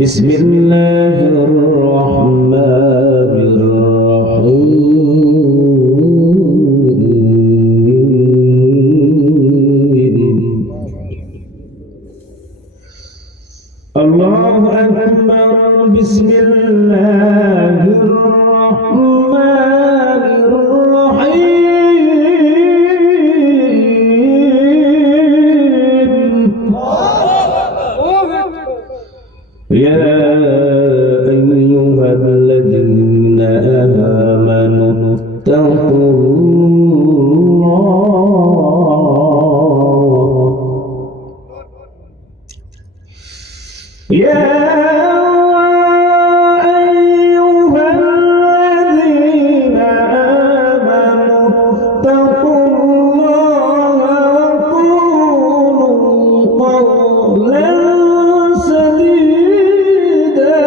بسم الله الرحمن الرحيم الله أكبر بسم الله الرحمن الرحيم يا أيها الذين آمنوا اتقوا الله يا أيها الذين آمنوا اتقوا الله وقولوا قولا سديدا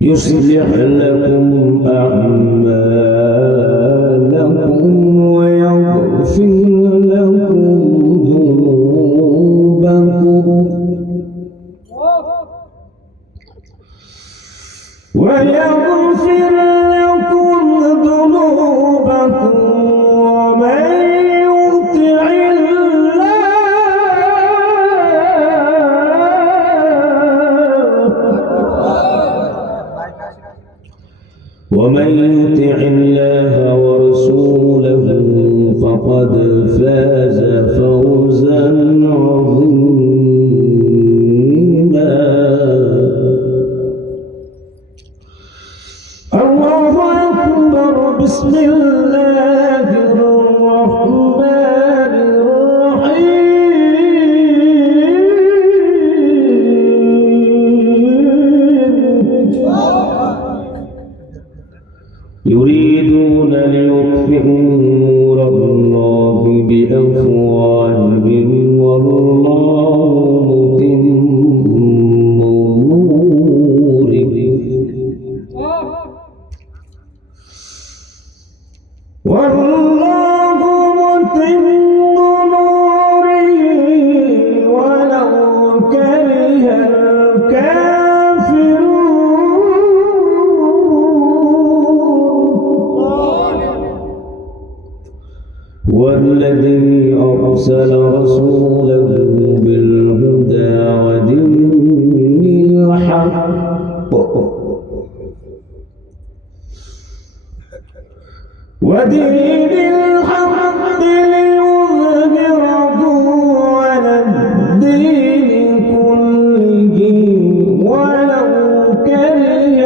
يصلح لكم أعمالكم ويغفر لكم ذنوبكم ومن يطع الله ورسوله فقد فاز فوزا عظيما الله أكبر بسم الله الرحمن الرحيم يريدون ليطفئوا نور الله بأفواههم والله متم نوره ولو كره الكافرون والذي أرسل رسوله بالهدى ودين الحق ليظهره على الدين كله ولو كره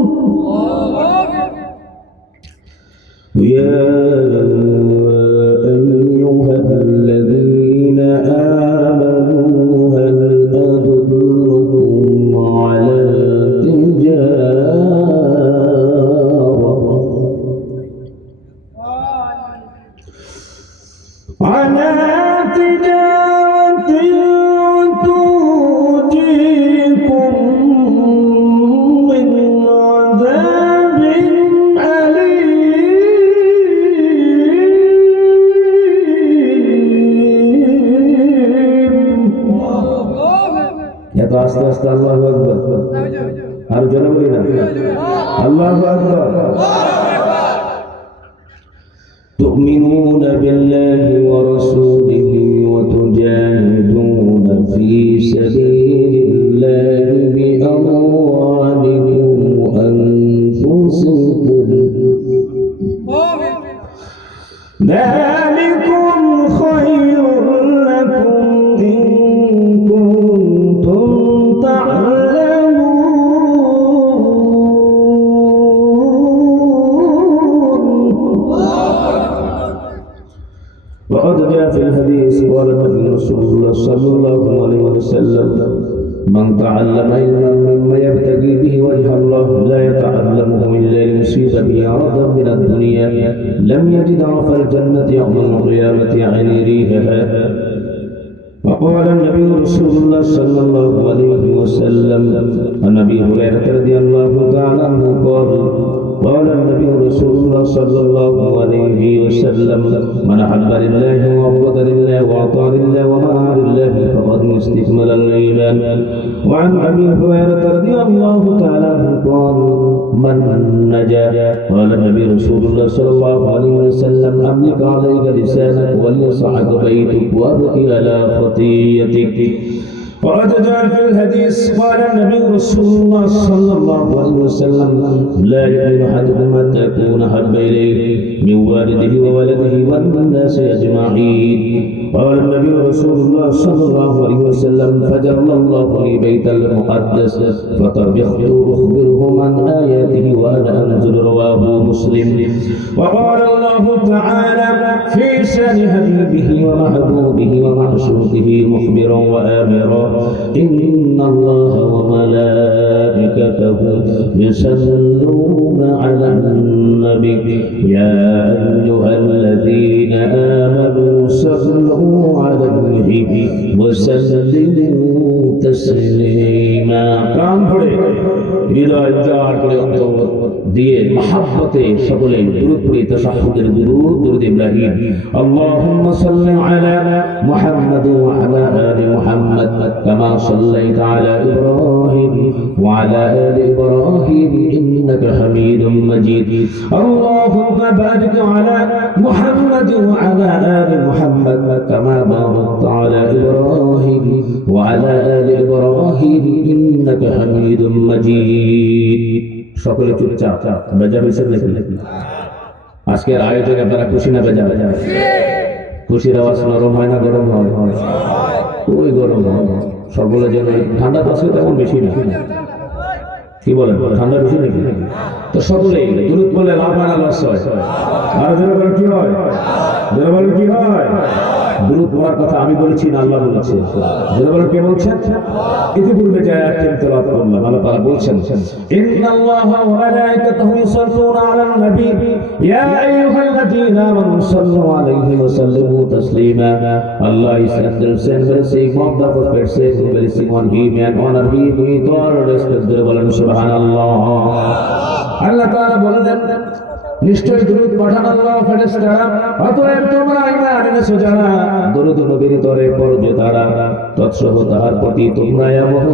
المشركون يا أيها الذين آمنوا هل أدلكم على تجارة تنجيكم من عذاب أليم يا আস্তে আস্তে আল্লাহু আকবার আর জোরে বলি না আল্লাহু আকবার تؤمنون بالله ورسوله وتجاهدون في سبيل الله بأموالكم وأنفسكم ذلكم خير لكم إن كنتم وقد جاء في الحديث قال النبي رسول الله صلى الله عليه وسلم من تعلم علما مما يبتغي به وجه الله لا يتعلمه الا ليصيب به عرضا من الدنيا لم يجد عرف الجنه يوم القيامه يعني ريحها وقال النبي رسول الله صلى الله عليه وسلم عن ابي هريره رضي الله تعالى عنه قال قال النبي رسول الله صلى الله عليه وسلم من أحب لله وأبغض لله وأطاع لله ومنع لله فقد استكمل الإيمان. وعن أبي هريرة رضي الله تعالى عنه قال من نجا قال النبي رسول الله صلى الله عليه وسلم أملك عليك لسانك وليصعد بيتك وابكي على خطيئتك. وقد جاء في الحديث قال النبي رسول الله صلى الله عليه وسلم لا يؤمن أحدكم حتى يكون أحب إليه من والده وولده والناس أجمعين. قال النبي رسول الله صلى الله عليه وسلم فجر الله لي بيت المقدس فطبخت أخبرهم عن آياته وأنا أنزل رواه مسلم. وقال الله تعالى في شأن حبيبه ومحبوبه ومعشوقه مخبرا وآمرا إن الله وملائكته يصلون على النبي يا أيها الذين آمنوا صلوا عليه وسلموا تسليما. প্রাণ ভরে হৃদয় উজাড় করে অন্তর দিয়ে মহব্বতে সকলে দুরূদ পড়ি তাশাহুদের দুরূদ দুরূদ ইব্রাহিম আল্লাহুম্মা সাল্লি আলা মুহাম্মাদ ওয়া আলা আলি মুহাম্মাদ কামা সাল্লাইতা আলা ইব্রাহিম ওয়া আলা আলি ইব্রাহিম ইন্নাকা হামিদুম মাজিদ আল্লাহুম্মা বারিক আলা মুহাম্মাদ ওয়া আলা আলি মুহাম্মাদ কামা বারাকতা আলা ইব্রাহিম ওয়া আলা আলি ইব্রাহিম ইন্নাকা হামিদুম মাজিদ. সকলে চুপচাপ বেজা হয়েছে নাকি? আজকের আয়োজনে আপনারা খুশি না বেজা? খুশির আওয়াজ নরম হয় না গরম হয়? ওই গরম হয়। সকলে যেন ঠান্ডা পাশে তেমন বেশি না, কি বলেন? ঠান্ডা বেশি নাকি? তো সকলেই দুরূদ বলে লাভ হয় না লস হয়? আর যারা বলে কি হয়? যারা বলে কি হয়? দুরূদ পড়ার কথা আমি বলেছি না আল্লাহ বলেছে? যারা বলে কে বলছেন? ইতিপূর্বে যে আয়াতটি তেলাওয়াত করলাম আল্লাহ তাআলা বলছেন ইন্নাল্লাহা ওয়া মালাইকাতাহু ইউসাল্লুনা আলান নবী ইয়া আইয়ুহাল্লাযীনা আমানু সাল্লু আলাইহি ওয়া সাল্লিমু Taslima. Allah is endorsing of the prophet says blessing on him and honor him with all respect. বলেন সুবহানাল্লাহ. আল্লাহ তাআলা বলেন নিশ্চয় দুরূদ পাঠান আল্লাহ ফেরেশতারা, অতএব তোমরা ঈমান এনেছো যারা দুরূদ নবীর তরে পড়ো যে তারা তৎসহ তাহার প্রতি তোমরা এমন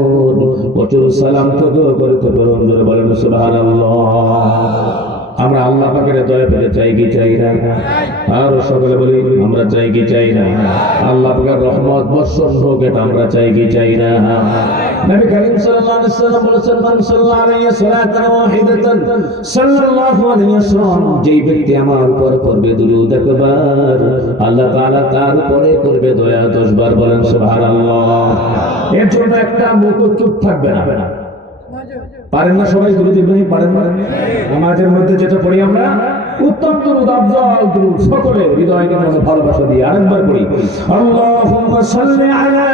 প্রচুর সালাম করতে পারো। বলেন সুবহানাল্লাহ। আমরা আল্লাহ পাকের দয়া পেতে চাই কি চাই না? আর সকলে বলি আমরা চাই কি চাই না? আল্লাহ পাকের রহমত বর্ষণ হোক এটা আমরা চাই কি চাই না? নবী করিম সাল্লাল্লাহু আলাইহি ওয়াসাল্লাম বলেছেন মান সাল্লাল্লাহু আলাইহি সালাতান ওয়াহিদাতান সাল্লাল্লাহু আলাইহি ওয়াসাল্লাম, যেই ব্যক্তি আমার উপর পড়বে দুরূদ একবার আল্লাহ তাআলা তার উপরে করবে দয়া 10 বার। বলেন সুবহানাল্লাহ। এর জন্য একটা মুখ চুপ থাকবে না। পারেন না সবাই দুরূদ ইব্রাহিম? পারেন না? নামাজের মধ্যে যেটা পড়ি আমরা উত্তম দুরূদ আফজাল দুরূদ সকলে হৃদয় থেকে আমরা ভালোবাসা দিয়ে আরেকবার পড়ি আল্লাহুম্মা সাল্লি আলা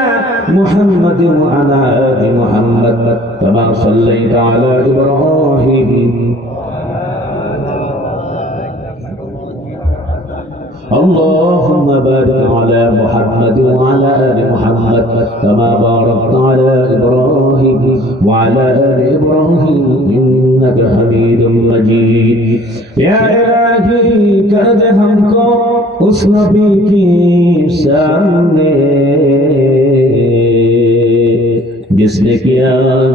মুহাম্মাদ ওয়া আলা আলি মুহাম্মাদ কামা সাল্লাইতা আলা ইব্রাহিম اللهم بارك على محمد وعلى آل محمد كما باركت على إبراهيم وعلى آل إبراهيم إنك حميد مجيد. يا إلهي कर दे हमको उस नबी की सामने जिसने किया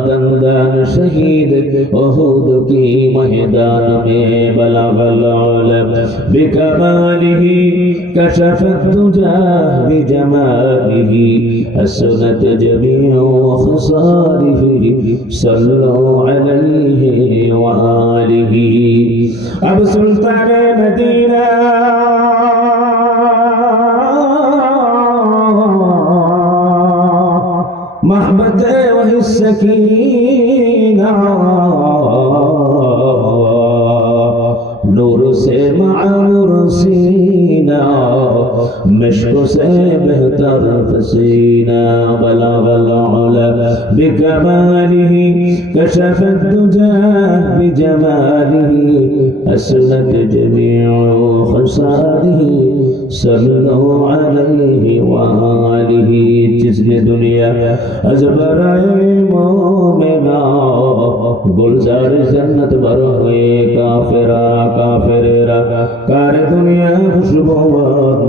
दंदान शहीद उहुद की मैदान में बलगल उलम बिकमालिही कशफत तुजा बिजमालिही हसनत जमीउ खसारिही सल्लु अलैहि व आलिही. अब सुल्तान मदीना महबत वही सकीना नूर से मामूर सीना मिश्क से बेहतर पसीना बलगल उलम بكماله كشف الدجى بجماله أسلت جميع خصاله صلوا عليه وآله جسم دنيا أجبر مومنا गुलजार जन्नत भर हुए काफिरा काफिरा कर दुनिया खुशबुआत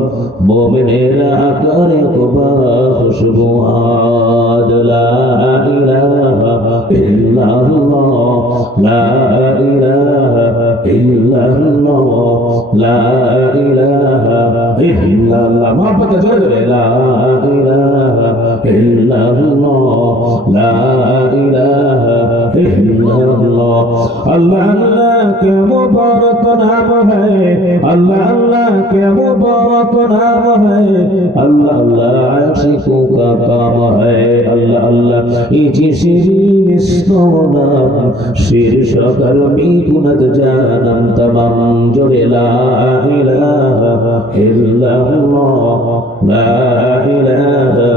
मोमिनेरा कर कुबा खुशबुआत ला इलाहा इल्लल्लाह ला इलाहा इल्लल्लाह ला इलाहा इल्लल्लाह मोहब्बत जोड़े ला इलाहा इल्लल्लाह ला इलाहा अल्लाह अल्लाह के मुबारक नाम है अल्लाह अल्लाह के मुबारक नाम है अल्लाह अल्लाह आशिकों का काम है अल्लाह अल्लाह इजी शिरीन इस्मोना शीर शकर मी कुनत जानम तमाम जोड़े ला इलाहा इल्लल्लाह ला इलाहा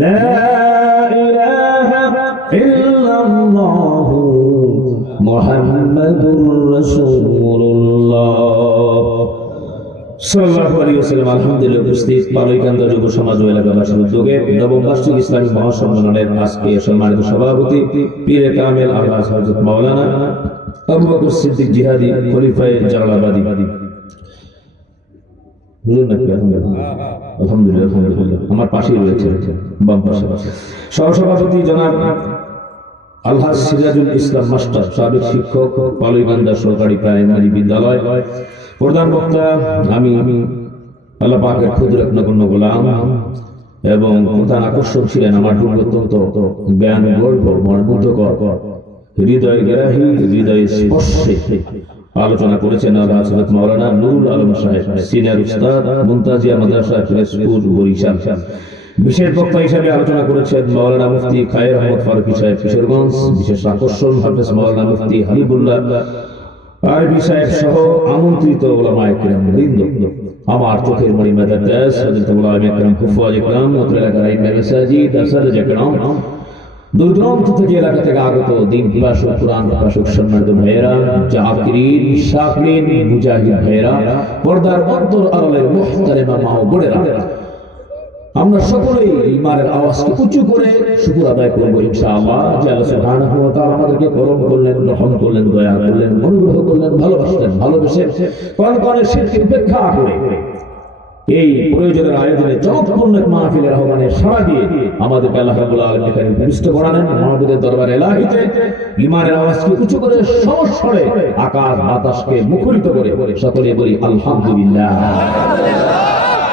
ला इल्लल्लाह मुहम्मदुर রাসূলুল্লাহ সাল্লাল্লাহু আলাইহি ওয়াসাল্লাম। আলহামদুলিল্লাহ উপস্থিত পালইকান্দ যুব সমাজ ও এলাকাবাসীর উদ্যোগে নবম বার্ষিক ইসলামী মহাসম্মেলনের আজকে সম্মানিত সভাপতি পীরে কামেল আলহাজ হযরত মাওলানা আবু বকর সিদ্দিক জিহাদি খলিফায়ে জালালাবাদী বুঝুন নাকি? আলহামদুলিল্লাহ আলহামদুলিল্লাহ আমার পাশেই রয়েছে বাম পাশে সহসভাপতি জনাব আলহাজ সিরাজুল ইসলাম মাস্টার সাবেক শিক্ষক পালইকান্দা সরকারি প্রাইমারি বিদ্যালয় প্রধান বক্তা আমি আল্লাহ পাকের ক্ষুদ্র নগণ্য গোলাম এবং প্রধান আকর্ষণ ছিলেন আমার অত্যন্ত জ্ঞান গর্ব মর্মুগ্ধকর হৃদয় গ্রাহী হৃদয় স্পর্শে আলোচনা করেছেন হযরত মাওলানা নুরুল আলম সাহেব সিনিয়র উস্তাদ মুনতাজিয়া মাদ্রাসা স্কুল বরিশাল। বিশেষ বক্তা হিসেবে আলোচনা করেছেন মাওলানা মুফতি খায়ের আহমদ ফারুকী সাহেব কিশোরগঞ্জ। বিশেষ আকর্ষণ হাফেজ মাওলানা মুফতি হাবিবুল্লাহ আরবি সাহেব সহ আমন্ত্রিত উলামায়ে কিরাম বৃন্দ। আমার চোখের মণি মাদারদাস হযরত উলামায়ে কিরাম হুফাজ ইকরাম মুতলা এলাকার ইমাম মাসাজিদ আসাদে ইকরাম দূর দূরান্ত থেকে এলাকা থেকে আগত দিন পিপাসু কুরআন পিপাসু সম্মানিত ভাইয়েরা জাকিরিন শাকিরিন মুজাহিদ ভাইয়েরা পর্দার অন্তর আড়ালের মুহতারেমা মা ও বোনেরা, আমরা সকলেই ইমানের আওয়াজকে উঁচু করে শুকর আদায় করব ইনশাআল্লাহ যে আল্লাহ সুবহানাহু ওয়া তাআলা আমাদেরকে করম করলেন, রহম করলেন, দয়া করলেন, অনুগ্রহ করলেন, ভালোবাসলেন, ভালোবেসে কনকনে শিরকে উপেক্ষা করে এই প্রয়োজনের আয়োজনে চমকপূর্ণ এক মাহফিলের আহ্বানে সাড়া দিয়ে আমাদেরকে আল্লাহ রাব্বুল আলামিন এখানে উপবিষ্ট করালেন। মাহবুবের দরবারে ইলাহিতে ইমানের আওয়াজকে উঁচু করে সমস্বরে আকাশ বাতাসকে মুখরিত করে সকলে বলি আলহামদুলিল্লাহ।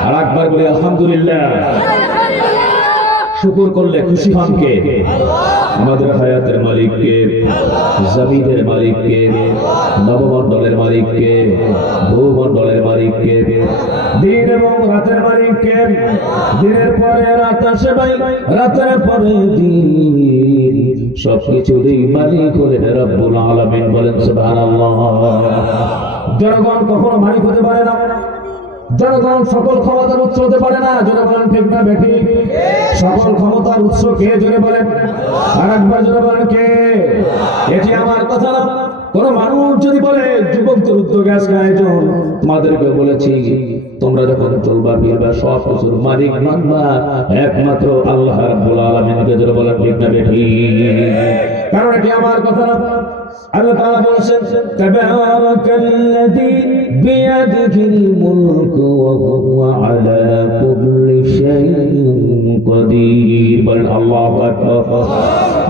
আর একবার বলি আলহামদুলিল্লাহ। শুকর করলে খুশি হন কে? আমাদের হায়াতের মালিককে, জমিনের মালিককে, নবমণ্ডলের মালিককে, ভূমণ্ডলের মালিককে, দিন এবং রাতের মালিককে। দিনের পরে রাত আসে ভাই, রাতের পরে দিন, সবকিছুরই মালিক হলেন রব্বুল আলামিন। বলেন সুবহানাল্লাহ। জনগণ কখনো মালিক হতে পারে না, জনগণ সকল ক্ষমতার উৎস হতে পারে না। জোরে বলেন ঠিক না বেঠিক? সকল ক্ষমতার উৎস কে? জোরে বলেন আর একবার জোরে বলেন কে? এটি আমার কথা না। কোন মানুষ যদি বলে যুবকদের উদ্যোগে আজকে আয়োজন, তোমাদেরকে বলেছি তোমরা যখন চলবা ফিরবা সব কিছুর মালিক মানবা একমাত্র আল্লাহ রাব্বুল আলামিনকে। জোরে বলেন ঠিক না বেঠিক? কারণ এটি আমার কথা না। আল্লাহ তাআলা বলেছেন তাবারাকাল্লাযী বিয়াদিহিল মুলকু ওয়া হুয়া আলা কুল্লি শাইইন কাদির। বলেন আল্লাহু আকবার।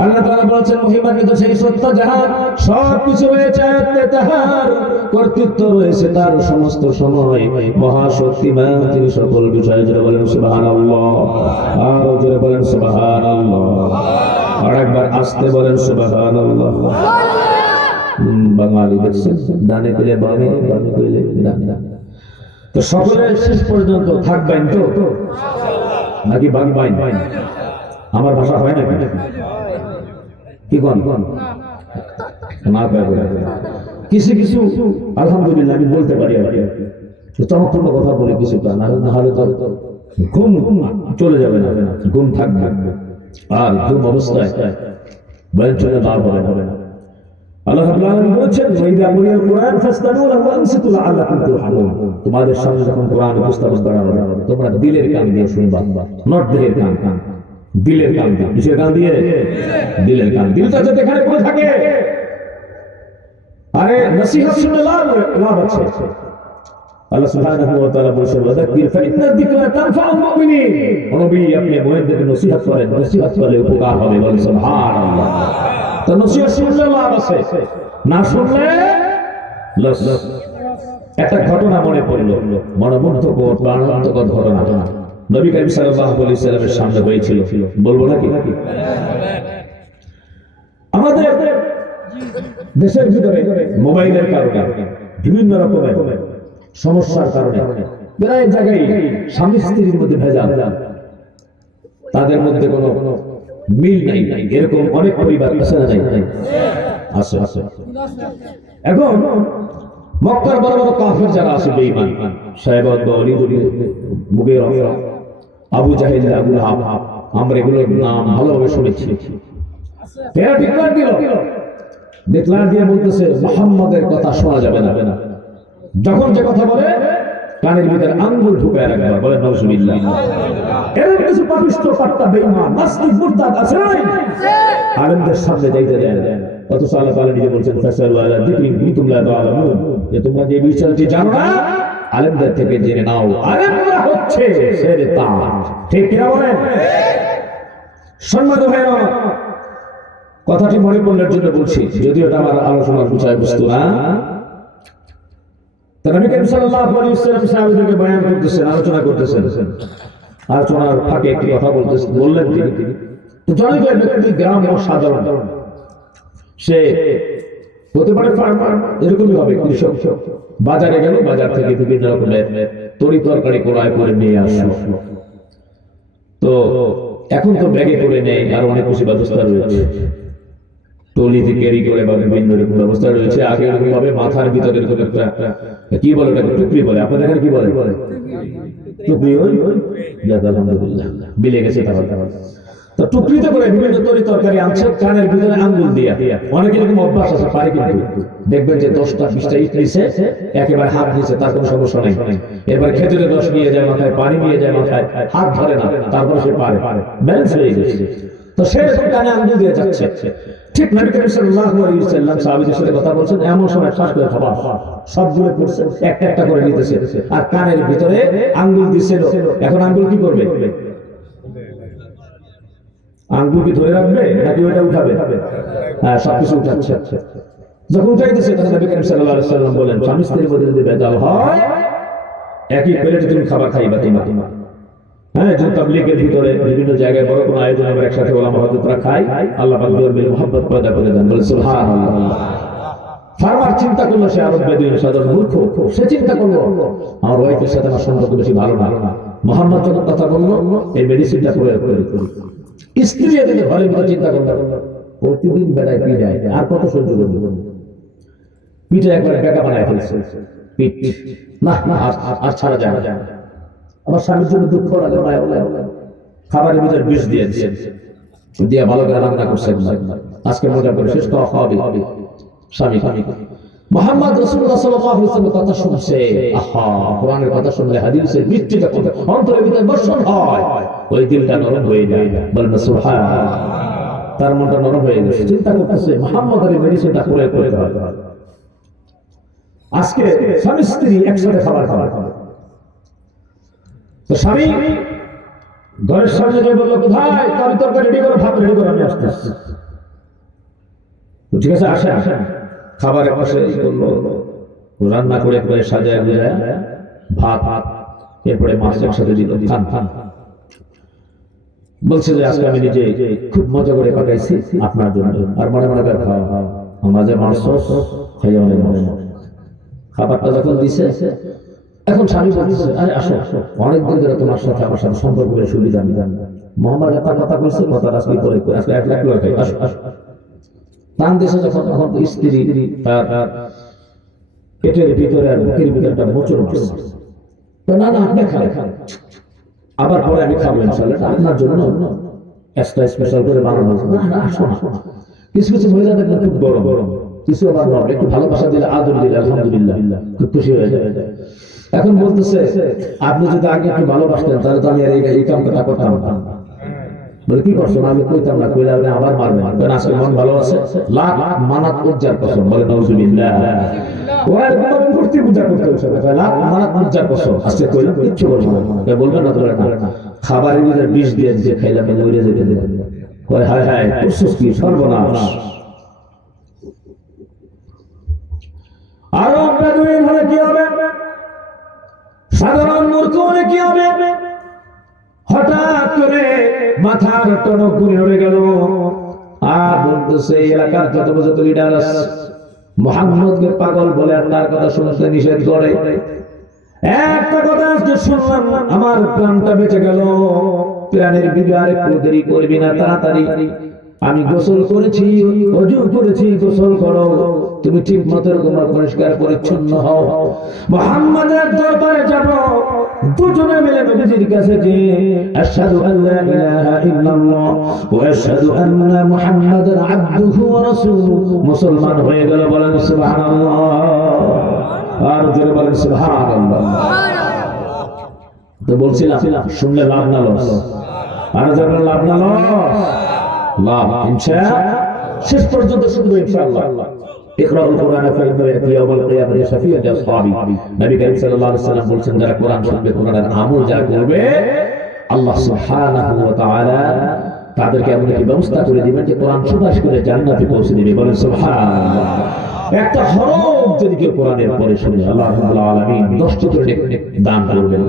আল্লাহ তাআলা বলেছেন মহিমান্বিত সেই সত্য যাহার সবকিছু রয়েছে আয়াতে তাহার কর্তৃত্ব রয়েছে তার সমস্ত সময়। মহাশক্তিমান তিনি সকল বিষয়ে। জোরে বলেন সুবহানাল্লাহ। আর জোরে বলেন সুবহানাল্লাহ। আর একবার আস্তে বলেন সুবহানাল্লাহ। বাঙালি দেখছেন ডানে কইলে বামে, বামে কইলে ডানে। তো সকলে শেষ পর্যন্ত থাকবেন তো নাকি বাগবাইন? আমার ভাষা হয় না কি কোন না পাবে কিছু কিছু আলহামদুলিল্লাহ আমি বলতে পারি। আর চমকপূর্ণ কথা বলে কিছুটা, না হলে তো ঘুম চলে যাবে না, ঘুম থাকবে। আর ঘুম অবস্থায় বয়ান চলে না হবে না। আল্লাহ রাব্বুল আলামিন বলেছেন ওয়াইদা কুরিয়াল কুরআন ফাসতামিউ লাহু ওয়া আনসিতু লাআল্লাকুম তুরহামুন। তোমাদের সামনে যখন কোরআন উপস্থাপন করা হবে তোমরা দিলের কান দিয়ে শুনবা, নট দেহের কান, দিলের কান দিয়ে। কিসের কান দিয়ে? দিলের কান। দিলটা যাতে এখানে পড়ে থাকে, আরে নসিহত শুনলে লাভ আছে। আল্লাহ সুবহানাহু ওয়া তাআলা বলেছেন ওয়াযাক্কির ফাইন্না যিকরা তানফাউল মুমিনিন। নবী আপনি মুমিনদেরকে নসিহত করেন, নসিহত করলে উপকার হবে। বলেন সুবহানাল্লাহ। তো নসিহত শুনলে লাভ আছে, না শুনলে লস। একটা ঘটনা মনে পড়ল, মনোমুগ্ধকর প্রাণান্তকর ঘটনা নবী করিম সাল্লাল্লাহু আলাইহি ওয়াসাল্লামের সামনে হয়েছিল। বলবো নাকি? আমাদের দেশের ভিতরে মোবাইলের কারণে বিভিন্ন রকমের সমস্যার কারণে প্রায় জায়গায় স্বামী স্ত্রীর মধ্যে ভেজাল, তাদের মধ্যে কোনো মিল নাই, এরকম অনেক পরিবার আছে না? নাই আছে। এখন মক্কার বড় বড় কাফের যারা আছে বেঈমান, সাহেবাত বা ওয়ালিদ মুগীরা, আবু জাহেল, আবু লাহাব, আমরা এগুলোর নাম ভালোভাবে শুনেছি। এরা ডিক্লার দিল, ডিক্লার দিয়ে বলতেছে মুহাম্মাদের কথা শোনা যাবে না। যখন যে কথা বলে কানের ভিতরে আঙ্গুল ঢুকায় রাখবা। বলে নাউজুবিল্লাহ। এরকম কিছু পাপিষ্ঠ পাট্টা বেঈমান নাস্তিক মুরতাদ আছে না? আলেমদের সামনে যাইতে দেন। অথচ আল্লাহ তাআলা নিজে বলছেন ফাসালু আলা যিকরিন কুনতুম লা তাআলামুন, যে তোমরা যে বিষয়টি জানো না আলেমদের থেকে জেনে নাও। আলেমরা হচ্ছে শয়তান। ঠিক কি না বলেন? সম্মানিত ভাইরা, কথাটি মনে পড়ার জন্য বলছি, যদিও এটা আমার আলোচনার বিষয়বস্তু না। নবী করিম সাল্লাল্লাহু আলাইহি ওয়াসাল্লাম সাহাবীদেরকে বয়ান করতেছেন, আলোচনা করতেছেন। আলোচনার ফাঁকে একটি কথা বললেন তিনি, জনৈক ব্যক্তি গ্রাম ও সাধারণ, সে হতে পারে ফার্মার, এরকমই হবে কৃষক, বাজারে গেল, বাজার থেকে বিভিন্ন রকমের তরি তরকারি ক্রয় করে নিয়ে আসলো। তো এখন তো ব্যাগে করে নেয়, আর অনেক কিছু ব্যবস্থা রয়েছে, ট্রলিতে ক্যারি করে বা বিভিন্ন রকম ব্যবস্থা রয়েছে। আগে এরকম ভাবে মাথার ভিতরে এরকম একটা কি বলে, ওটাকে টুকরি বলে, আপনাদের এখানে কি বলে? টুকরি। আলহামদুলিল্লাহ, বিলে গেছে তাহলে। তো টুকরিতে করে বিভিন্ন তরি তরকারি আনছে, কানের ভিতরে আঙ্গুল দিয়া। অনেক এরকম অভ্যাস আছে, পারে কিন্তু দেখবেন যে 10টা 20টা ইট নিছে, একেবারে হাত দিছে, তার কোনো সমস্যা নেই। এবার খেজুরের রস নিয়ে যায় মাথায়, পানি নিয়ে যায় মাথায়, হাত ধরে না, তারপর সে পারে, ব্যালেন্স হয়ে গেছে। তো সে কানে আঙ্গুল দিয়ে যাচ্ছে। ঠিক নবী করিম সাল্লাল্লাহু আলাইহি ওয়াসাল্লাম সাহাবীদের সাথে কথা বলছেন, এমন সময় শ্বাস করে খাবার সবগুলো পড়ছে, একটা একটা করে নিতেছে, আর কানের ভিতরে আঙ্গুল দিছিল। এখন আঙ্গুল কি করবে? আঙ্গুল কি ধরে রাখবে নাকি ওটা উঠাবে? হ্যাঁ, সবকিছু উঠাচ্ছে। যখন উঠাইতেছে তখন নবী করিম সাল্লাল্লাহু আলাইহি ওয়াসাল্লাম বলেন, স্বামী স্ত্রীর মধ্যে যদি ভেজাল হয়, একই প্লেটে তুমি খাবার খাইবা তোমরা। হ্যাঁ, যে তাবলীগের ভিতরে বিভিন্ন জায়গায় বড় কোনো আয়োজন আমরা একসাথে ওলামা হযরতরা খাই, আল্লাহ পাক দরবারে মুহাব্বত পয়দা করে দেন। বলে সুবহানাল্লাহ। ফার্মার চিন্তা করলো, সে আরব বেদুইন সাধারণ মূর্খ, সে চিন্তা করলো আমার ওয়াইফের সাথে আমার সম্পর্ক বেশি ভালো না। মুহাম্মদ যখন কথা বললো, এই মেডিসিনটা প্রয়োগ করি। স্ত্রী এদিকে ঘরের ভিতরে চিন্তা করলো, প্রতিদিন বেড়ায় পিড়ায়, আর কত সহ্য করবো? পিঠে একবার বেকা বানায় ফেলছে, পিঠ না আর ছাড়া যায় না। আমার স্বামীর জন্য দুঃখ লাগে, খাবারের ভিতরে বিষ দিয়ে দিয়ে ভালো করে রান্না করছে, আজকে মজা করে শেষ খাওয়া খাওয়াবি স্বামী। মুহাম্মদ রাসূলুল্লাহ সাল্লাল্লাহু আলাইহি ওয়াসাল্লামের কথা শুনছে, আহা, কোরআনের কথা শুনলে হাদিসের বৃষ্টিটা অন্তরের ভিতরে বর্ষণ হয়, ওই দিলটা নরম হয়ে যায়। বলেন সুবহানাল্লাহ। তার মনটা নরম হয়ে গেছে, চিন্তা করতেছে মুহাম্মদের মেডিসিনটা করে করতে হবে। আজকে স্বামী স্ত্রী একসাথে খাবার খাবে। তো স্বামী ঘরের সামনে গিয়ে বললো, কোথায় তরি তরকারি রেডি করো, ভাত রেডি করো, আমি আসতেছি। ঠিক আছে, আসেন। খাবারের পাশে করলো, রান্না করে একবারে সাজায় গুজায় ভাত, এরপরে মাছ একসাথে দিল, খান। বলছে যে আজকে আমি নিজে খুব মজা করে পাকাইছি আপনার জন্য, আর মনে মনে খাওয়া আমরা যে মাংস খাই, খাবারটা যখন দিছে, এখন স্বামী বলছে, আরে আসো, অনেকদিন ধরে তোমার সাথে আমার সাথে সম্পর্ক করে সুবিধা আমি জানি। মোহাম্মদ একটা কথা কইছে, কথা আজকে করে আজকে 1 লাখ খাই, আসো। টান দেশে যখন তখন স্ত্রী তার পেটের ভিতরে আর বুকের ভিতরে একটা মোচড় মারছে। তো না আপনি খান, আবার পরে আমি খাবো ইনশাআল্লাহ, আপনার জন্য এক্সট্রা স্পেশাল করে বানানো হয়েছে। না আসো না, কিছু কিছু মহিলা দেখবেন খুব গরম গরম, কিছু আবার নরম, একটু ভালোবাসা দিলে আদর দিলে আলহামদুলিল্লাহ খুব খুশি হয়ে যায়। এখন বলতেছে আপনি যদি আগে একটু ভালোবাসতেন তাহলে তো আমি আর এই কামটা করতাম না। বলে কি করছো? আমি কইতাম না, কইলে আপনি আবার মারবেন, কারণ আজকে মন ভালো আছে, লাখ মানাত উজ্জার কসম, বলে নাউজুবিল্লাহ। ওরা একদম মূর্তি পূজা করতে হচ্ছে, লাখ মানাত উজ্জার কসম, আজকে কইলাম কিচ্ছু বলবো না, বলবেন না তোরা না, খাবারের ভিতরে বিষ দিয়ে দিয়ে খাইলাম মরে যেতে দেবেন। কয় হায় হায় করছিস কি সর্বনাশ। আরো বেদুইন হলে কি হবে, সাধারণ মূর্খ হলে কি হবে? হঠাৎ করে মাথার টনক ঘুরে উড়ে গেল, আর বলতেছে এলাকার যত লিডার আছে মুহাম্মদকে পাগল বলে আর তার কথা শুনতে নিষেধ করে। একটা কথা আজকে শুনলাম, আমার প্রাণটা বেঁচে গেল। প্রাণের বিগার একটু দেরি করবি না, তাড়াতাড়ি আমি গোসল করেছি, ওযু করেছি, গোসল করো, তুমি ঠিক মতো পরিষ্কার পরিচ্ছন্ন হও। মুহাম্মাদের দরবারে যাব, দুজনে মিলে নবীজির কাছে গিয়ে আশহাদু আল্লা ইলাহা ইল্লাল্লাহ ওয়া আশহাদু আন্না মুহাম্মাদান আবদুহু ওয়া রাসূলুহু, মুসলমান হয়ে গেল। বলেন সুবহানাল্লাহ, আর জোরে বলেন সুবহানাল্লাহ। তো বলছিলাম শুনলে লাভ না লস, আর জোরে লাভ না লস, লাভ ইনশাআল্লাহ। শেষ পর্যন্ত শুনবো ইনশাআল্লাহ। ইকরাউল কুরআন ফাইন্নাহু ইয়াতি ইয়াউমাল কিয়ামাতি শাফিআন লিআসহাবি। নবী কারীম সাল্লাল্লাহু আলাইহি ওয়াসাল্লাম বলেছেন, যারা কোরআন শুনবে, কোরআনের আমল যারা করবে, আল্লাহ সুবহানাহু ওয়া তাআলা তাদেরকে এমন একটি ব্যবস্থা করে দিবেন যে কোরআন সুপারিশ করে জান্নাতে পৌঁছে দিবে। বলেন সুবহানাল্লাহ। একটা হরফ যদি কেউ কোরআনের পরে শুনে, আল্লাহ রাব্বুল আলামিন 10টি করে দান করবেন।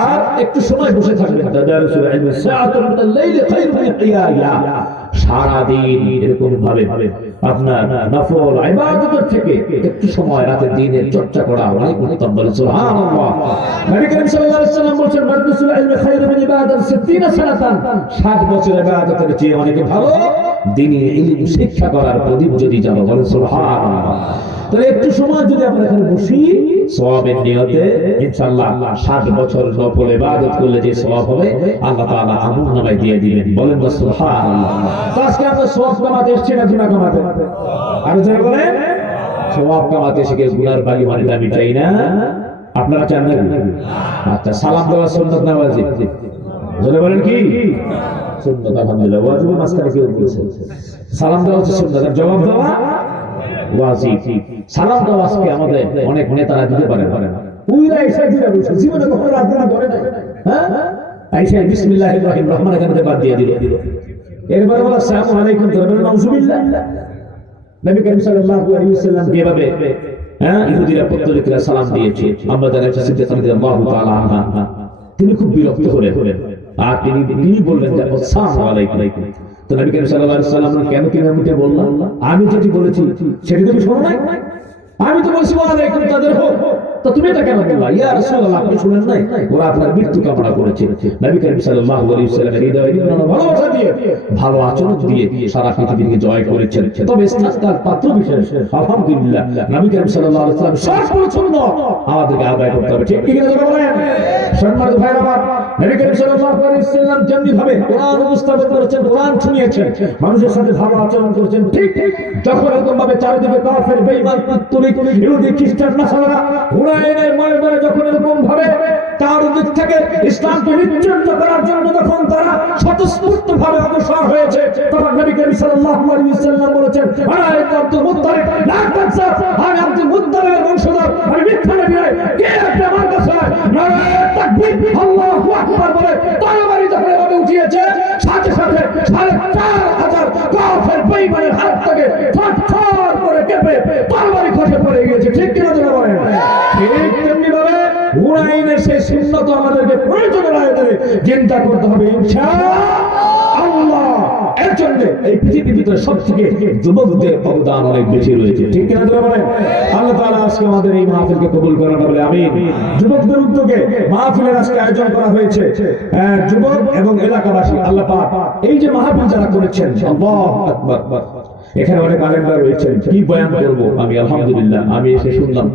আর একটু সময় বসে থাকবেন, তাদারুসুল ইলমি সাআতুন মিনাল লাইলি খায়রুম মিন কিয়ায়া। সারা দিন এরকম ভাবে আপনার নফল ইবাদতের থেকে একটু সময় রাতে দিনের চর্চা করা অনেক উত্তম। বলেন সুবহানাল্লাহ। নবী করিম সাল্লাল্লাহু আলাইহি ওয়াসাল্লাম বলেন, মাদরুসুল ইলমি খায়রুম মিন ইবাদাত 60 সানাতান। 60 বছর ইবাদতের চেয়ে অনেক ভালো দ্বীনি ইলম শিক্ষা করার প্রদীপ যদি জানো। বলেন সুবহানাল্লাহ। তাহলে একটু সময় যদি আমরা এখানে বসি সওয়াবের নিয়তে, ইনশাআল্লাহ 60 বছর নফল ইবাদত করলে যে সওয়াব হবে আল্লাহ তাআলা আমলনামায় দিয়ে দিবেন। বলেন সুবহানাল্লাহ। তো আজকে আমরা সওয়াব কামাতে এসেছি না গুনাহ কামাতে? আর যারা বলেন সওয়াব কামাতে এসে গুনার বালি মানে আমি চাই না, আপনারা চান না? আচ্ছা, সালাম দেওয়া সুন্নাত না ওয়াজিব? যারা বলেন কি সুন্নাত? আলহামদুলিল্লাহ। ওয়াজিব মাসখানে কেউ বলেছে সালাম দেওয়া হচ্ছে সুন্নাত, আর জবাব দেওয়া ওয়াজিব। সালাম দেওয়া আজকে আমাদের অনেক নেতারা দিতে পারে না। উইরা এসে দিরা বলছে জীবনে কখনো রাজনীতি করে না। হ্যাঁ, আইসা বিসমিল্লাহির রহমানির রহিম বাদ দিয়ে দিল। এরপরে বলা আসসালামু আলাইকুম, বলেন নাউজুবিল্লাহ। নবী করিম সাল্লাল্লাহু আলাইহি ওয়াসাল্লাম কিভাবে ইহুদিরা পত্তলিকরা সালাম দিয়েছে, আমরা যারা সিদ্দিক রাদিয়াল্লাহু তাআলা আনহা, তিনি খুব বিরক্ত হলেন, আর তিনি বললেন যে আসসালামু আলাইকুম। তো নবী করিম সাল্লাল্লাহু আলাইহি ওয়াসাল্লাম কেন আমি বললাম, আমি যেটি বলেছি সেটি তুমি শোনো নাই? আমি তো বলছি ওয়া আলাইকুম তাদের হোক, তো তুমি এটা কেন বললা? ইয়া রাসূলুল্লাহ, আপনি শুনেন নাই ওরা আপনার মৃত্যু কামনা করেছে। নবী করিম সাল্লাল্লাহু আলাইহি ওয়াসাল্লামের হৃদয়ে ভালোবাসা দিয়ে, ভালো আচরণ দিয়ে সারা পৃথিবীকে জয় করেছেন। তবে ইসলামের পাত্র বিশেষ আলহামদুলিল্লাহ নবী করিম সাল্লাল্লাহু আলাইহি ওয়াসাল্লাম সব পছন্দ আমাদেরকে আদায় করতে হবে। ঠিক কি না বলেন? সম্মানিত ভাইরা আমার, নবী করিম সাল্লাল্লাহু আলাইহি ওয়াসাল্লাম যেমনি ভাবে কোরআন উপস্থাপন করেছেন, কোরআন শুনিয়েছেন, মানুষের সাথে ভালো আচরণ করেছেন, ঠিক যখন এরকম ভাবে চারিদিকে কাফের বেঈমান পত্তলিক ইহুদি খ্রিস্টান নাসারা হুনাইনের ময়দানে যখন এরকম ভাবে তার দিক থেকে ইসলামকে বিচ্ছিন্ন করার জন্য যখন তারা স্বতঃস্ফূর্ত ভাবে অগ্রসর হয়েছে, তখন নবী করিম সাল্লাল্লাহু আলাইহি ওয়াসাল্লাম বলেছেন, আনা আব্দুল মুত্তালিব লা তাকসা, আমি আব্দুল মুত্তালিবের বংশধর, আমি মিথ্যা নবী নই। কে আপনি আমার কাছে নারায়ে তাকবীর আল্লাহু আকবার বলে তরবারি যখন এভাবে উঠিয়েছে, সাথে সাথে ৪,৫০০ কাফের বেঈমানের হাত থেকে থরথর করে কেঁপে তরবারি খসে পড়ে গিয়েছে। ঠিক কি না বলেন? ঠিক তেমনি ভাবে হুনাইনের সেই সুন্নত আমাদেরকে প্রয়োজনের আয়তনে চিন্তা করতে হবে ইনশাআল্লাহ। এর জন্য এই পৃথিবীর ভিতরে সবথেকে যুবকদের অবদান অনেক বেশি রয়েছে। ঠিক কিনা বলেন? আল্লাহ তাআলা আজকে আমাদের এই মাহফিলকে কবুল করেন বলে আমিন। যুবকদের উদ্যোগে মাহফিলের আজকে আয়োজন করা হয়েছে। যুবক এবং এলাকাবাসী আল্লাহ পাক এই যে মাহফিল যারা করেছেন, আল্লাহু আকবার, এখানে অনেক আলেমরা রয়েছেন, কি বয়ান করব আমি। আলহামদুলিল্লাহ আমি এসে শুনলাম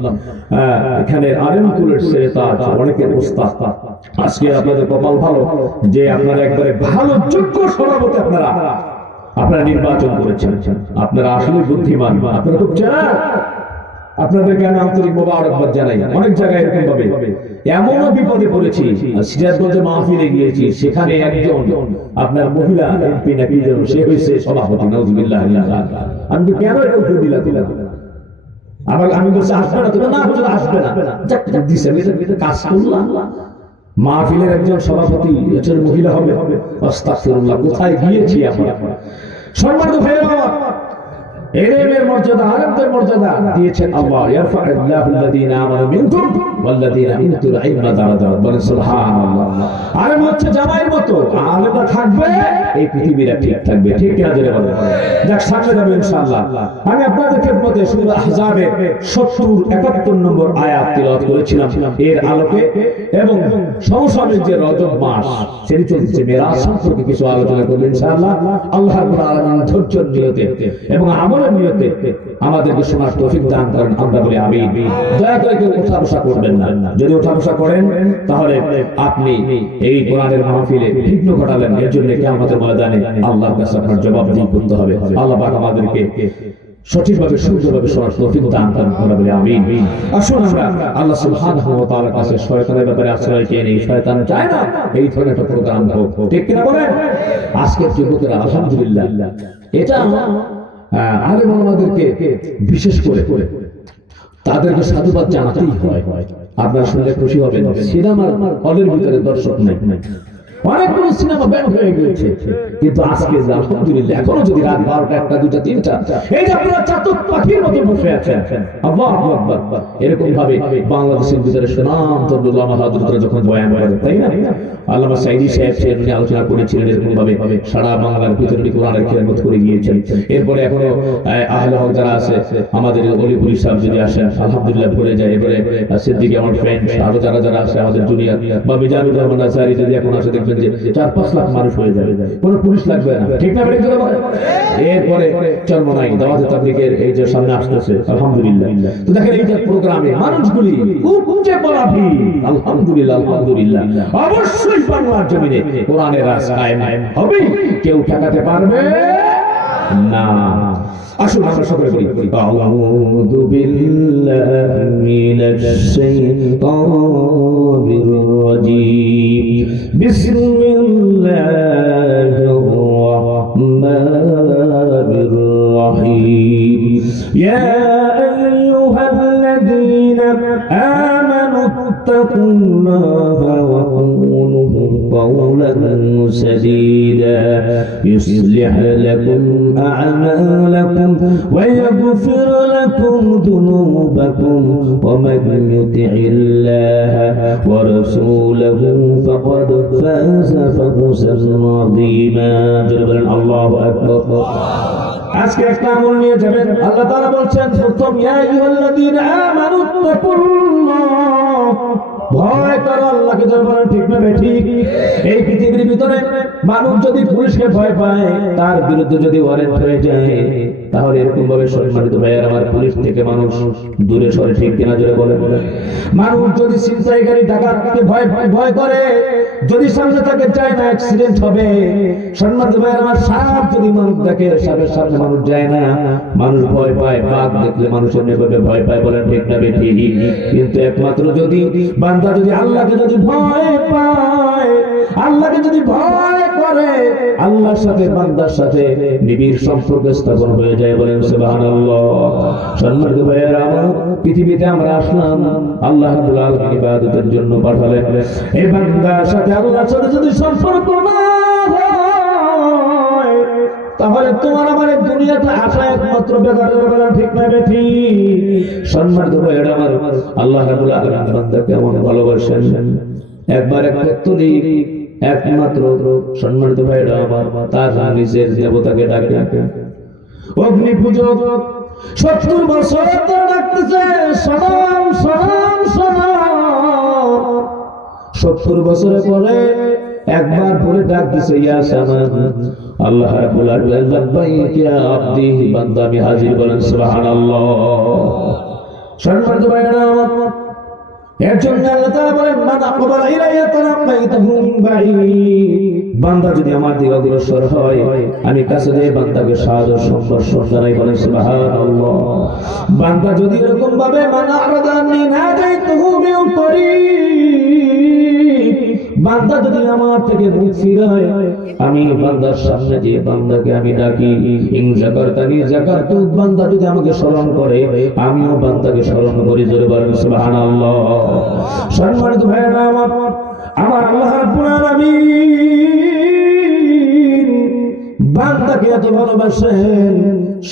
এখানে আলেমকুলের ছেলে তাজ অনেকের উস্তাদ। আজকে আপনাদের কপাল ভালো যে আপনারা একবারে ভালো যোগ্য সভাপতি আপনারা নির্বাচন করেছেন। আপনারা আসলে বুদ্ধিমান, আপনারা খুব চেনা। আপনাদেরকে আমি আন্তরিক মোবারকবাদ জানাই। অনেক জায়গায় এরকম ভাবে এমনও বিপদে পড়েছি, সিরাজগঞ্জে মাহফিলে গিয়েছি, সেখানে একজন আপনার মহিলা এমপি নাকি যেন সে হয়েছে সভাপতি। নাউজুবিল্লাহ। আমি তো কেন এটা উঠে দিলাম আমি বলছি আসবে না, তুমি না হুজুর আসবে না, দিছে কাজ করলাম। মাহফিলের একজন সভাপতি একজন মহিলা হবে, আস্তাগফিরুল্লাহ। কোথায় গিয়েছি আমরা। সম্মানিত ভাইরা, ইলমের মর্যাদা, আলেমদের মর্যাদা দিয়েছেন আল্লাহ। ইয়ারফাউল্লাহুল্লাযীনা আমানু মিনকুম ওয়াল্লাযীনা উতুল ইলমা দারাজাত। বলেন সুবহানাল্লাহ। আলেম হচ্ছে জামাইয়ের মতো, আলেমরা থাকবে এই পৃথিবীটা ঠিক থাকবে। ঠিক কিনা জোরে বলেন। যাক, সামনে যাবে ইনশাআল্লাহ। আমি আপনাদের খেদমতে সূরা আহজাবের 70-71 নম্বর আয়াত তিলাওয়াত করেছিলাম এর আলোকে, এবং সমসাময়িক যে রজব মাস সেটি চলছে, মেরাজ সম্পর্কে কিছু আলোচনা করব ইনশাআল্লাহ। আল্লাহ রাব্বুল আলামিন ধৈর্যের নিয়তে এবং আমলের নিয়তে আমাদেরকে শোনার তৌফিক দান করেন। আমরা বলি আমিন। দয়া করে কেউ ওঠা বসা করবেন না। যদি ওঠা বসা করেন তাহলে আপনি এই কোরআনের মাহফিলে বিঘ্ন ঘটালেন। এর জন্য কিয়ামতের ময়দানে আল্লাহর কাছে আপনার জবাবদিহি করতে হবে। আল্লাহ পাক আমাদেরকে সঠিকভাবে সুন্দরভাবে শোনার তৌফিক দান করেন। আমরা বলি আমিন। আসুন আমরা আল্লাহ সুবহানাহু ওয়া তাআলার কাছে শয়তানের ব্যাপারে আশ্রয় চেয়ে নিই। শয়তান চায় না এই ধরনের একটা প্রোগ্রাম হোক। ঠিক কিনা বলেন। আজকের যুবকেরা আলহামদুলিল্লাহ এটা আলেম ওলামাদেরকে বিশেষ করে তাদেরকে সাধুবাদ জানাতেই হয়। আপনারা শুনলে খুশি হবেন, সিনেমার হলের ভিতরে দর্শক নাই, অনেকগুলো সিনেমা ব্যান হয়ে গিয়েছে, কিন্তু আজকে আলহামদুলিল্লাহ এখনো যদি রাত 12টা 1টা 2টা 3টা এই যে আপনারা চাতক পাখির মতো বসে আছেন, আল্লাহু আকবার। এরকম ভাবে বাংলাদেশের ভিতরে সুনামধন্য উলামা হাজরাতরা যখন বয়ান করেন, তাই না? আল্লামা সাইদি সাহেব সেখানে আলোচনা করেছিলেন এরকম ভাবে সারা বাংলার ভিতরে কোরআনের খেদমত করে গিয়েছেন। এরপরে এখনো আহলে হক যারা আছে, আমাদের অলিপুরি সাহেব যদি আসেন আলহামদুলিল্লাহ ভরে যায়। এবারে সিদ্দিকী আমার ফ্রেন্ড, আরো যারা যারা আছে আমাদের জুনিয়র বা মিজানুর রহমান আসারি যদি এখন আসে দেখবেন যে 4-5 লাখ মানুষ হয়ে যাবে, কোনো পুলিশ লাগবে না। ঠিক না? এরপরে চরমনাই দাওয়াতে তাবলীগের এই যে সামনে আসতেছে আলহামদুলিল্লাহ। তো দেখেন এই যে প্রোগ্রামে মানুষগুলি উপচে পড়া ভিড়, আলহামদুলিল্লাহ আলহামদুলিল্লাহ। অবশ্যই বাংলার জমিনে কোরআনের রাজ কায়েম হবে, কেউ ঠেকাতে পারবে না। আসুন আমরা সকলে বলি আউযু বিল্লাহি মিনাশ শাইতানির রাজীম। বিসমিল্লাহির রাহমানির রাহিম। ইয়া আইয়ুহাল্লাযীনা আমানু ইত্তাকুল্লাহা ওয়া কুলু قولا سديدا يصلح لكم أعمالكم ويغفر لكم ذنوبكم ومن يطع الله ورسوله فقد فاز فوزا عظيما. الله أكبر. আজকে একটা আমল নিয়ে যাবেন। আল্লাহ তাআলা বলছেন প্রথম, ইয়া আইয়ুহাল্লাযীনা আমানু ইত্তাকুল্লাহ, ভয় করো আল্লাহকে। যারা বলেন ঠিক না ঠিক? এই পৃথিবীর ভিতরে মানুষ যদি পুলিশকে ভয় পায়, তার বিরুদ্ধে যদি ওয়ারেন্ট হয়ে যায়, তাহলে এরকম ভাবে সম্মানিত ভাইয়ের আমার পুলিশ থেকে মানুষ দূরে সরে। ঠিক কিনা জোরে বলে। মানুষ যদি ছিনতাইকারী ডাকাতকে ভয় করে, যদি সামনে তাকে চায় না অ্যাক্সিডেন্ট হবে, সম্মানিত ভাইয়ের আমার সাপ যদি মানুষ দেখে, সাপের সামনে মানুষ যায় না, মানুষ ভয় পায়। বাঘ দেখলে মানুষের নেভাবে ভয় পায়। বলেন ঠিক না ঠিক? কিন্তু একমাত্র যদি বান্দা যদি আল্লাহকে যদি ভয় পায়, আল্লাহকে যদি ভয় করে, আল্লাহর সাথে বান্দার সাথে নিবিড় সম্পর্ক স্থাপন হয়ে যায়। বলেন সুবহানাল্লাহ। সম্মানিত ভাইয়েরা আমার, পৃথিবীতে আমরা আসলাম আল্লাহ রাব্বুল আলামিন ইবাদতের জন্য পাঠালেন। এই বান্দার সাথে আল্লাহর সাথে যদি সম্পর্ক না হয়, তাহলে তোমার আমার দুনিয়াতে আসা একমাত্র বেকার। ঠিক না ঠিক? সম্মানিত ভাইয়েরা আমার, আল্লাহ রাব্বুল আলামিন বান্দাকে কেমন ভালোবাসেন। একবার এক পত্তলিক একমাত্র সম্মানিত ভাইয়েরা আমার তার নিজের দেবতাকে ডাকে, অগ্নি পূজক 70 বছর ধরে ডাকতেছে, সনাম সনাম সনাম। 70 বছরের পরে একবার বলে ডাক দিছে ইয়া সামান, আল্লাহ রাব্বুল আলামিন লাব্বাইক ইয়া আবদি, বান্দা আমি হাজির, বলেন সুবহানাল্লাহ। সম্মানিত ভাইরা আমার, এর জন্য আল্লাহ তাআলা বলেন মান আকবালা ইলাইয়া তালাক্কাইতুহু মিন বাঈদ, বান্দা যদি আমার দিকে অগ্রসর হয় আমি কাছে যেয়ে বান্দাকে সাদর সম্ভাষণ জানাই, বলেন সুবহানাল্লাহ। বান্দা যদি এরকম ভাবে মান আরাদা আন্নী নাদাইতুহু মিন তরিক, বান্দা যদি আমার থেকে মুখ ফিরায় আমি বান্দার সামনে যে বান্দাকে আমি ডাকি, ইন যাকারতানি যাকারতু, বান্দা যদি আমাকে স্মরণ করে আমিও বান্দাকে স্মরণ করি, জোরে বলেন সুবহানাল্লাহ। সম্মানিত ভাইরা আমার, আমার আল্লাহ রাব্বুল আলামিন বান্দাকে এত ভালোবাসেন।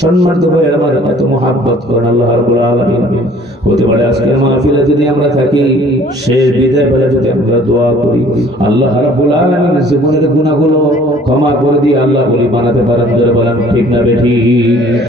সম্মানিত ভাইরা আমার, এত মহব্বত করেন আল্লাহ রাব্বুল আলামিন। হতে পারে আজকের মাহফিলে যদি আমরা থাকি, শেষ বিদায় বেলা যদি আমরা দোয়া করি, আল্লাহ রাব্বুল আলামিন জীবনের গুনাহগুলো ক্ষমা করে দিয়ে আল্লাহ বলি বানাতে পারেন, জোরে বলেন ঠিক না বেঠিক?